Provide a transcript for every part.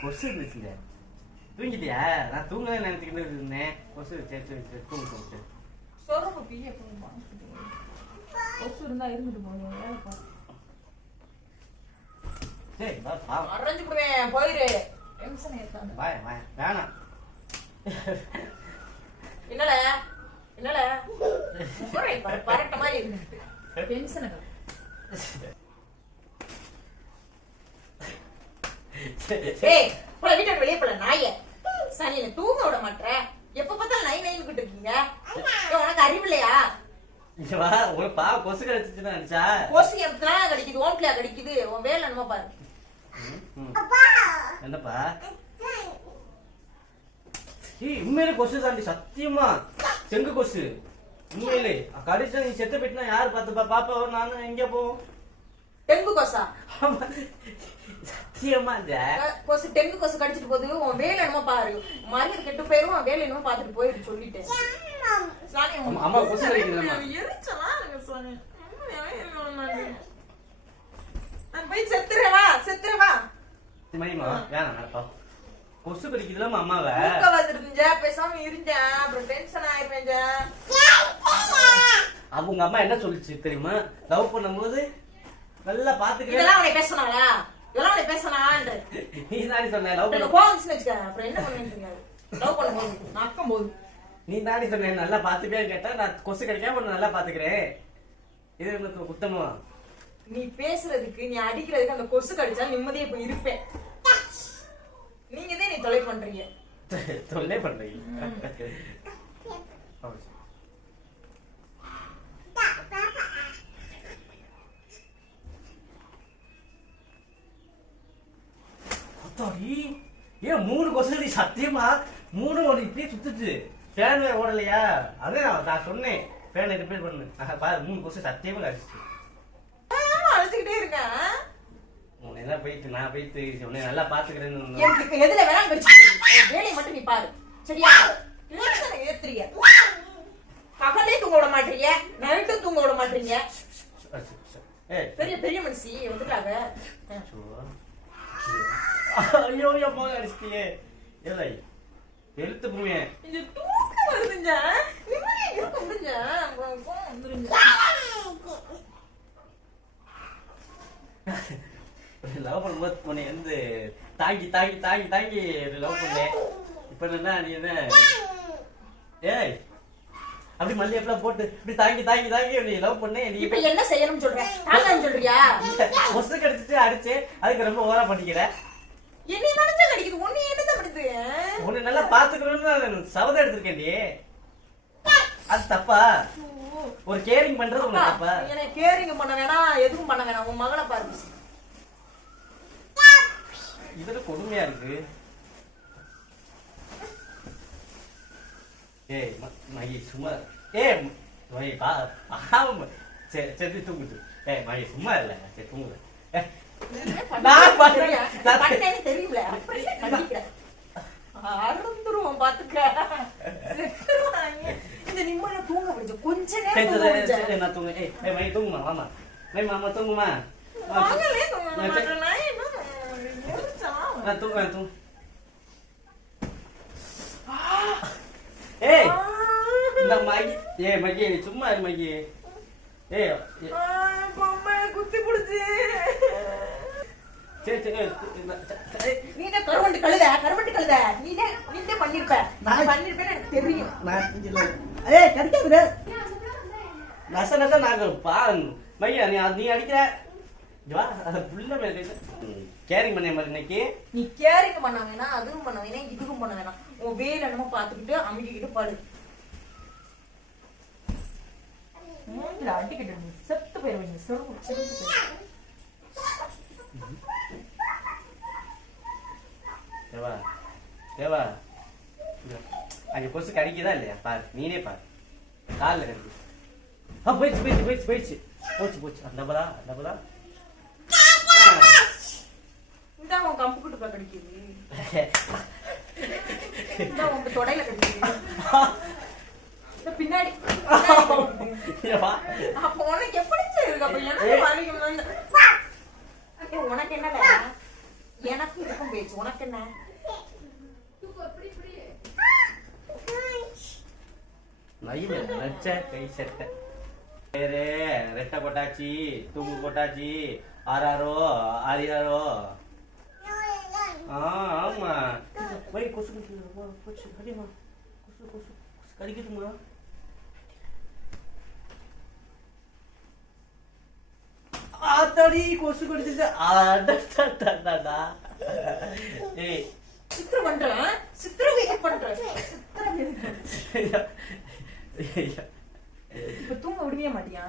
கொசு இருந்துச்சுங்க. தூங்கிட்டியா? நான் தூங்கவே நினைச்சுக்கிட்டு இருந்தேன். கொசு சரி சரி சரி தூங்கு தூங்கு. சொரப்பு பீய போமா. கொசு இருந்தா இருந்துட்டு போங்க. வேலை பாரு. டேய் வா வா. அரஞ்சு போடுவேன் போயிரு. டென்ஷன் ஏத்தாத. வா வா. வேணாம். என்னல? என்னல? ஒரே பரட்ட மாதிரி இருக்கு. டென்ஷன் ஆகுது. ஏய், போய் வீட்டை வெளியே போல நாயே. சனியனை தூங்க விட மாட்டேன். எப்ப பார்த்தாலும் நை நைன்னு இருக்கீங்க. உனக்கு அறிவு இல்லையா? இங்க வா, உங்களுக்கு பா கொசு கடிச்சிச்சுன்னு நினைச்சா? கொசு எத்தனை கடிக்குது? ஓம்ப்லையா கடிக்குது? உன் வேலை என்னமோ பாரு. என்னப்பா? ஏய், உண்மையிலே கொசு தாண்டி சத்தியமா. செங்கு கொசு. உண்மையிலே கடிச்சா நீ செத்து போயிட்டுனா யாரு பாத்துப்பா? பாப்பா நானும் எங்க போவோம்? டெங்கு கொசா? சத்தியமா கொசு டெங்கு கொசு கடிச்சிட்டு போகுது. உன் வேலை என்னமோ பாரு. மரியாதை கெட்டு போயிரும். உன் வேலை என்னமோ பாத்துட்டு போயிரு சொல்லிட்டேன். அம்மா கொசு கடிக்குதுமா. எரிச்சலா இருக்கு சாமி. நான் போய் செத்துறவா செத்துறவா. மணிமா வேணாம் நடப்பா. கொசு கடிக்குதுலமா அம்மாவை. தூக்க வந்துருந்தா பேசாம இருந்தேன். அப்புறம் டென்ஷன் ஆயிப்பேன். அவங்க அம்மா என்ன சொல்லுச்சு தெரியுமா? லவ் பண்ணும்போது நல்லா பாத்துக்கிறேன். இதெல்லாம் அவனை பேசனாளா? இதெல்லாம் அவனை பேசனான்ற. நீ தானே சொன்ன லவ் பண்ண போன்ஸ்னு வெச்சுக்க. அப்புறம் என்ன பண்ணுவீங்க? லவ் பண்ணும்போது நக்கும்போது நீ தானே சொன்ன நல்லா பாத்துப்பே கேட்டா நான் கொசு கடிக்காம உன்னை நல்லா பாத்துக்கிறேன். இது எனக்கு குத்தமா? நீ பேசுறதுக்கு நீ அடிக்கிறதுக்கு அந்த கொசு கடிச்சா நிம்மதியா இப்ப இருப்பேன். நீங்க தான் நீ தொலை பண்றீங்க. தொல்லை பண்றீங்க. ஏன் 3 கொசு சத்தியமா 3 ஒன்று இப்படியே சுத்துச்சு. ஃபேன் வேற ஓடலையா? அதே நான் சொன்னேன் ஃபேனை ரிப்பேர் பண்ணு. பாரு 3 கொசு சத்தியமா கடிச்சிச்சு. அழைச்சுக்கிட்டே இருக்கேன். உன்னை போயிட்டு நான் போயிட்டு உன்னை நல்லா பாத்துக்கிறேன்னு. எனக்கு எதுல வேணாம் கடிச்சு வேலையை மட்டும் நீ பாரு சரியா? ஏத்துறீங்க. பகலே தூங்க விட மாட்டீங்க, நைட்டும் தூங்க விட மாட்டீங்க. பெரிய பெரிய மனுஷி வந்துட்டாங்க. ஐயோ அம்மா அடிச்சிட்டியே. இல்லை எழுத்து புரியுமே. இது தூக்கம் வருதுங்க. நிம்மதியா இருக்க முடிஞ்ச வந்துருங்க. லவ் பண்ணும்போது உன்னை வந்து தாங்கி தாங்கி தாங்கி தாங்கி லவ் பண்ணேன். இப்ப என்ன நீ என்ன ஏய் அப்படி மல்லி எப்பலாம் போட்டு இப்படி தாங்கி தாங்கி தாங்கி நீ லவ் பண்ணே. நீ இப்ப என்ன செய்யணும்னு சொல்ற? தாங்கன்னு சொல்றியா? கொசு கடிச்சிட்டு அடிச்சு அதுக்கு ரொம்ப ஓவரா பண்ணிக்கிற. என்னை நினைச்சா கடிக்குது. ஒண்ணு என்னதான் பண்ணுது? உன்னை நல்லா பாத்துக்கணும்னு சபதம் எடுத்திருக்கேன்டி. அது தப்பா? ஒரு கேரிங் பண்றது உனக்கு தப்பா? என்ன கேரிங் பண்ண வேணாம், எதுவும் பண்ண வேணாம். உன் மகனை பாரு. இதுல கொடுமையா இருக்கு. ஏய் மகி சும்மா. ஏய் மகி பாவம் சரி தூங்குது. ஏய் மகி சும்மா இல்ல சரி தூங்குது. நான் பண்ணேன்னு தெரியல. அருந்துருவோம் பாத்துக்க. இந்த நிம்மதியா தூங்க முடிஞ்சு கொஞ்ச நேரம் நான் தூங்க. ஏய் மகி தூங்குமா? வாமா மகி மாமா தூங்குமா? நான் தூங்குவேன் தூங்க. ஏய் இந்த மகி மகி சும்மா இரு மகி. ஏய் பொம்மை குத்தி புடிச்சு. சரி சரி நீனே கருவண்டு கழுத நீனே பண்ணிருப்ப. நான் பண்ணிருப்பேன்னு எனக்கு தெரியும். ஏய் கடிக்காத நச நச நாங்க பா மையா நீ அடிக்கிற புள்ள மேல கேரிங் பண்ண மாதிரி இன்னைக்கு. நீ கேரிங் பண்ண வேணாம், அதுவும் பண்ண வேணாம், இதுவும் பண்ண வேணாம். உன் வேலை என்னமோ பாத்துக்கிட்டு அமைக்கிட்டு பாடு. மூஞ்சில அடிக்கிட்டு செத்து போயிருவீங்க. செத்து தேவா தேவா அங்க கொசு கடிக்குதா இல்லையா பாரு. நீனே பாரு காலில் கடிக்குது. போயிடுச்சு போயிடுச்சு போயிடுச்சு போயிடுச்சு போச்சு போச்சு. டபுளா டபுளா இந்த உன் கம்புக்கிட்டு கடிக்குது. இந்த உங்க தொடையில கடிக்குது. பின்னாடி அப்ப உனக்கு எப்படி இருக்கு? அப்ப எனக்கு உனக்கு என்னடா எனக்கு இருக்கும் பேச்சு, உனக்கு என்ன? நைவே நச்ச கை செட்ட வேறே ரெட்ட கொட்டாச்சி தூங்கு கொட்டாச்சி ஆறாரோ ஆறியாரோ. ஆமா வை கொசு கடிக்குது கொசு கடிமா கொசு கொசு கொசு கடிக்குதுமா. ஆத்தாடி கொசு கடிச்சிச்சு. அடடடடடா. ஏய் சித்திரம் பண்றேன், சித்திரம் பண்றேன். இப்ப தூங்க விடவே மாட்டியா?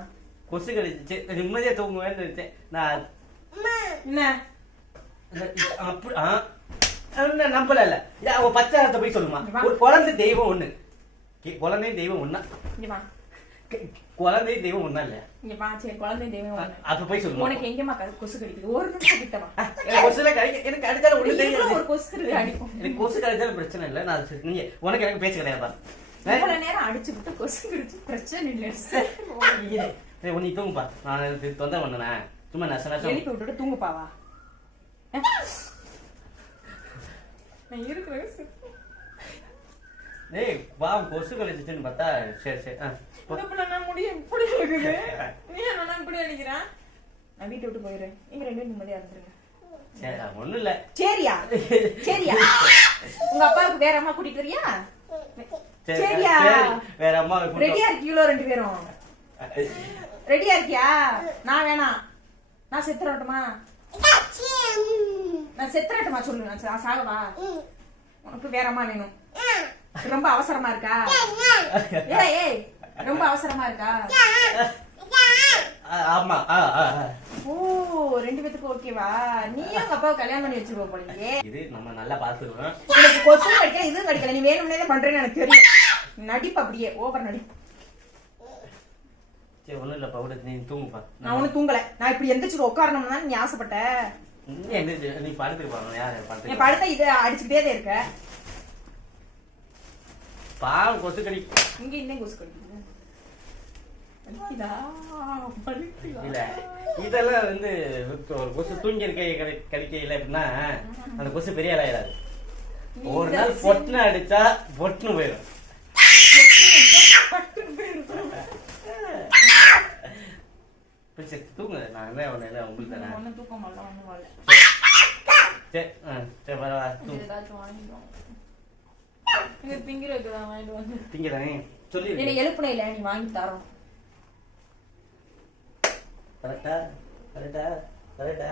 கொசு கடிச்சிச்சு நிம்மதியா தூங்குவேன்னு நினைச்சேன் நான். என்ன அப்படி நம்பல இல்ல அவன் பச்சாரத்தை போய் சொல்லுமா. ஒரு குழந்தை தெய்வம் ஒண்ணு, குழந்தை தெய்வம் ஒண்ணா, குழந்தை தெய்வம் ஒண்ணா இல்ல. இங்க வா, சரி குழந்தை தெய்வம் ஒண்ணு. அப்ப போய் சொல்லுமா. உனக்கு எங்கம்மா கொசு கடிக்குது? ஒரு நிமிஷம் கிட்ட வா. கொசுல கடிக்க எனக்கு அடிச்சாலும் ஒண்ணு தெரியாது. ஒரு கொசு அடிக்கும். எனக்கு கொசு கடிச்சாலும் பிரச்சனை இல்ல. நான் நீங்க உனக்கு எனக்கு பேச்சு கிடையாதா? இவ்வளவு நேரம் அடிச்சு விட்டு கொசு கடிச்சு பிரச்சனை இல்ல. நீ தூங்குப்பா, நான் தொந்தரவு பண்ணேன் சும்மா நச நசம் எழுப்பி விட்டுட்டு தூங்குப்பாவா? நான் இருக்கிறேன். ஏய் வா கொசு கடிச்சிச்சுன்னு பார்த்தா சரி சரி. நான் முடியும் இப்படி இருக்குது. நீ என்ன இப்படி அடிக்கிறான்? நான் வீட்டை விட்டு போயிடுறேன். நீங்க ரெண்டு பேரும் நிம்மதியா இருந்துருங்க. சரி ஒண்ணும் இல்ல. சரியா சரியா? உங்க அப்பாவுக்கு வேற அம்மா கூட்டிட்டு வரியா? சரியா? வேற அம்மா ரெடியா இருக்கீங்களோ ரெண்டு பேரும்? ரெடியா இருக்கியா? நான் வேணாம், நான் செத்துறட்டுமா? நான் செத்துறட்டுமா சொல்லு. நான் சாகவா? உனக்கு வேற அம்மா வேணும்? ரொம்ப அவசரமா இருக்கா? ஏய் ஏய் ரொம்ப அவசரமா இருக்கா? ஆமா. ஓ ரெண்டு பேத்துக்கு ஓகேவா? நீயும் உங்க அப்பாவை கல்யாணம் பண்ணி வச்சிருக்க போலயே. இது நம்ம நல்லா பாத்துக்கிறோம். எனக்கு கொசும் கடிக்கல இதுவும் கடிக்கல. நீ வேணும்னே பண்றேன்னு எனக்கு தெரியும். நடிப்பு அப்படியே ஓவர் நடிப்பு. சரி ஒண்ணும் இல்லப்பா விட, நீ தூங்குப்பா. நான் ஒண்ணு தூங்கல. நான் இப்படி எந்திரிச்சு உட்காரணும்னு தான் நீ ஆசைப்பட்ட. நீ படுத்துக்கு பாருங்க. யாரு நீ படுத்த இதை அடிச்சுக்கிட்டே தான் இருக்க. பாவம் கொசு கடி. இங்க இன்னும் கொசு கடிக்குது. இல்ல இதெல்லாம் வந்து ஒரு கொசு தூங்கி இருக்க கடிக்கையில எப்படின்னா அந்த கொசு பெரிய ஆளாயிராது. ஒரு நாள் பொட்டுன்னு அடிச்சா பொட்டுன்னு போயிடும். தூங்க நான் என்ன ஒண்ணு உங்களுக்கு தானே ஒன்னும் தூக்கம் வரல. ஒண்ணும் வரல. சரி சரி பரவாயில்ல. ஏதாச்சும் வாங்கிடுவோம். திங்கிற வாங்கிட்டு வந்து திங்கிறேன் சொல்லி என்ன எழுப்புன இல்ல, நீ வாங்கி தரோம். கரெக்டா கரெக்டா கரெக்டா.